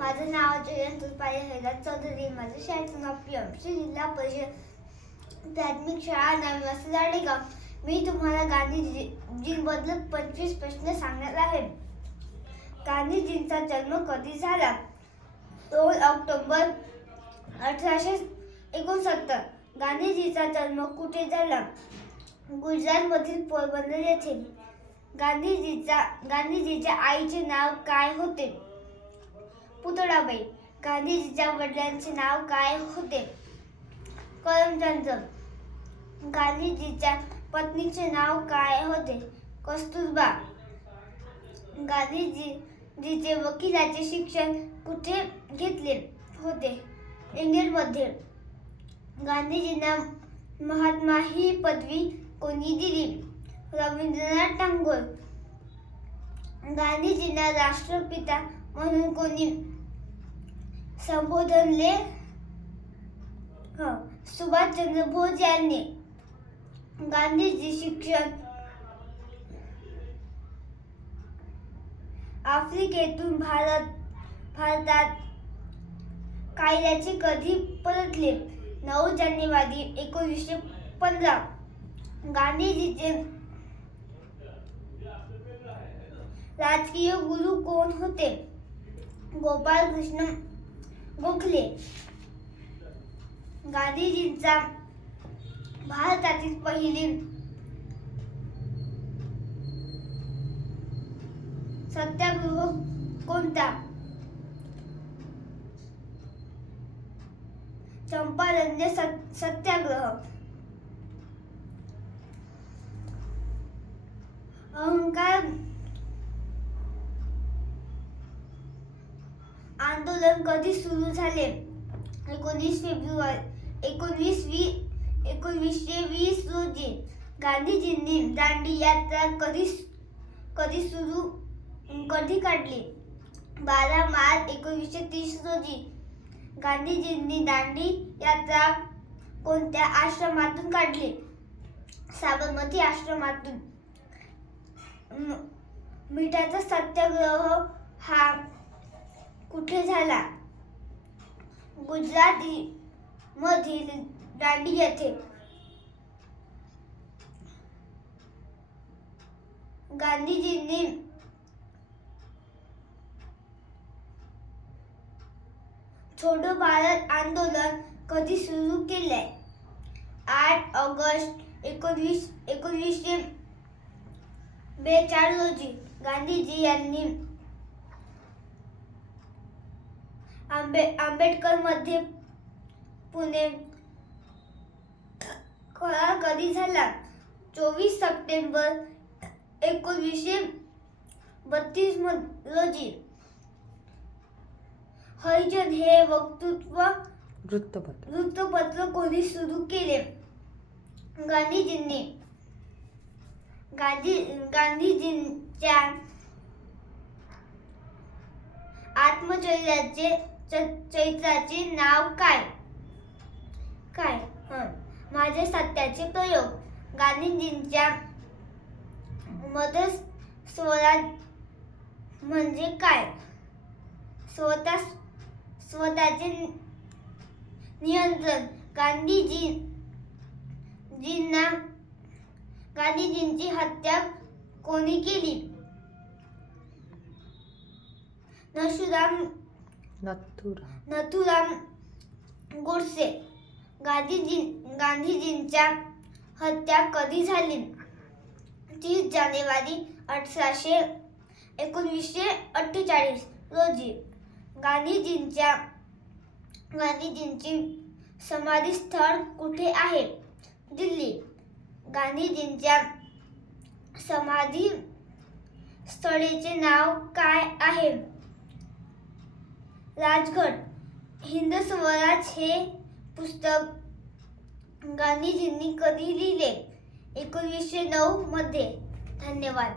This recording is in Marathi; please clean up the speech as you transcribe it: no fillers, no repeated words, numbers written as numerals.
माझं नाव जयंत तुपारे हैदर चौधरी. माझं शाळेचं नाव पीएमसी जिल्हा परिषद प्राथमिक शाळा नवी लाडेगाव. मी तुम्हाला गांधीजींबद्दल 25 प्रश्न सांगणार आहे. गांधीजींचा जन्म कधी झाला? 2 ऑक्टोबर 1869. गांधीजींचा जन्म कुठे झाला? गुजरातमधील पोरबंदर येथे. गांधीजीच्या आईचे नाव काय होते? पुतळाबाई. गांधीजीच्या वडिलांचे नाव काय होते? करमचंद. गांधीजीच्या पत्नीचे नाव काय होते? कस्तुरबा. गांधीजीचे वकिलाचे शिक्षण कुठे घेतले होते? इंग्लंडमध्ये. गांधीजींना महात्मा ही पदवी कोणी दिली? रवींद्रनाथ टागोर. गांधीजींना राष्ट्रपिता म्हणून कोणी संबोधले? सुभाषचंद्र बोस यांनी. गांधीजी शिक्षण आफ्रिकेतून भारतात कायद्याचे कधी परतले? 9 जानेवारी 1915. गांधीजीचे राजकीय गुरु कोण होते? गोपाळ कृष्ण गोखले. गांधीजींचा भारतातील पहिली सत्याग्रह कोणता? चंपारण सत्याग्रह. अहंकार आंदोलन कधी सुरू झाले? 19 फेब्रुवारी 1920 रोजी. गांधीजींनी दांडी यात्रा कधी काढली? 12 मार्च 1930 रोजी. गांधीजींनी दांडी यात्रा कोणत्या आश्रमातून काढली? साबरमती आश्रमातून. मिठाचा सत्याग्रह हा कुठे झाला? गुजरात मधील दांडी येथे. गांधीजींनी छोडो भारत आंदोलन कधी सुरू केले? 8 ऑगस्ट 1942 रोजी. गांधीजी यांनी आंबेडकर मध्ये पुणे करार कधी झाला? 24 सप्टेंबर 1932 रोजी. हरिजन हे वृत्तपत्र कोणी सुरू केले? गांधीजींनी. गांधीजींच्या आत्मचरित्राचे नाव काय? माझे सत्याचे प्रयोग. गांधीजींच्या मदर स्वराज म्हणजे काय? स्वतःचे नियंत्रण. गांधीजींची हत्या कोणी केली? नथुराम गोडसे. गांधीजींच्या हत्या कधी झाली? 30 जानेवारी 1948 रोजी. गांधीजींची समाधी स्थळ कुठे आहे? दिल्ली. गांधीजींच्या समाधी स्थळाचे नाव काय आहे? राजघाट. हिंद स्वराज हे पुस्तक गांधीजींनी कधी लिहिले? 1909 मध्ये. धन्यवाद.